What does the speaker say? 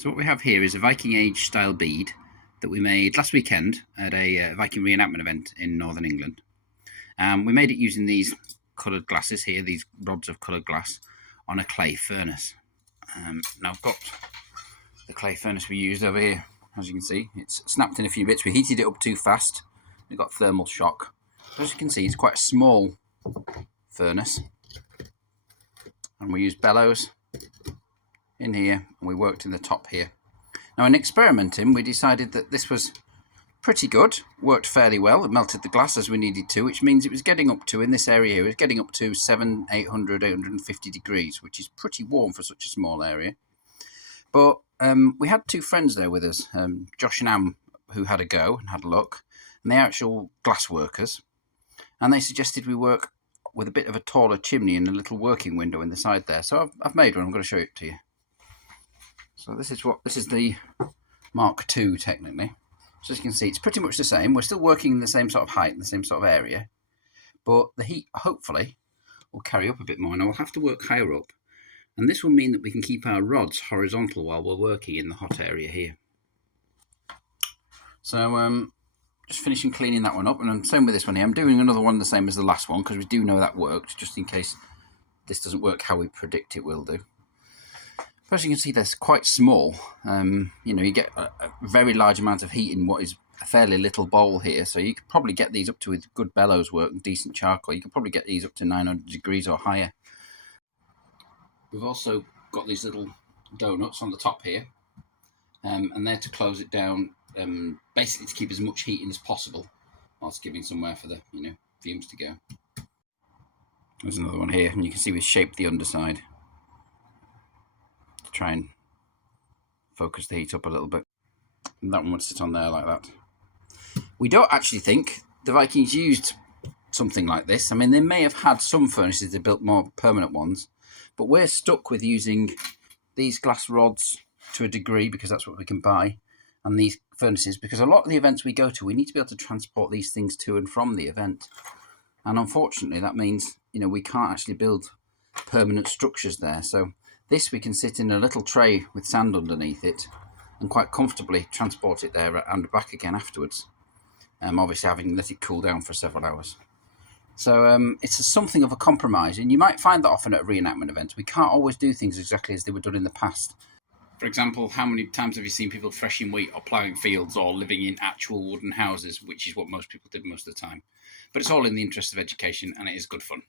So what we have here is a Viking Age style bead that we made last weekend at a Viking reenactment event in northern England. We made it using these coloured glasses here, these rods of coloured glass, on a clay furnace. Now I've got the clay furnace we used over here. As you can see, it's snapped in a few bits. We heated it up too fast. It got thermal shock. So as you can see, it's quite a small furnace. And we used bellows in here, and we worked in the top here. Now, in experimenting, we decided that this was pretty good, worked fairly well. It melted the glass as we needed to, which means it was getting up to, in this area here, it was getting up to 850 degrees, which is pretty warm for such a small area. But we had two friends there with us, Josh and Am, who had a go and had a look, and they're actual glass workers. And they suggested we work with a bit of a taller chimney and a little working window in the side there. So I've made one. I'm going to show it to you. So this is the Mark II technically. So as you can see, it's pretty much the same. We're still working in the same sort of height, in the same sort of area, but the heat hopefully will carry up a bit more. Now we'll have to work higher up, and this will mean that we can keep our rods horizontal while we're working in the hot area here. So just finishing cleaning that one up, and I'm same with this one here. I'm doing another one the same as the last one because we do know that worked, just in case this doesn't work how we predict it will do. As you can see, they're quite small. You get a very large amount of heat in what is a fairly little bowl here. So you could probably get these up to, with good bellows work and decent charcoal, you could probably get these up to 900 degrees or higher. We've also got these little donuts on the top here, and they're to close it down, basically to keep as much heat in as possible, whilst giving somewhere for the fumes to go. There's another one here, and you can see we've shaped the underside to try and focus the heat up a little bit. And that one would sit on there like that. We don't actually think the Vikings used something like this. I mean, they may have had some furnaces that built more permanent ones, but we're stuck with using these glass rods to a degree because that's what we can buy, and these furnaces, because a lot of the events we go to, we need to be able to transport these things to and from the event. And unfortunately, that means we can't actually build permanent structures there. So this we can sit in a little tray with sand underneath it and quite comfortably transport it there and back again afterwards. Obviously having let it cool down for several hours. So it's something of a compromise, and you might find that often at reenactment events. We can't always do things exactly as they were done in the past. For example, how many times have you seen people threshing wheat or ploughing fields or living in actual wooden houses, which is what most people did most of the time? But it's all in the interest of education, and it is good fun.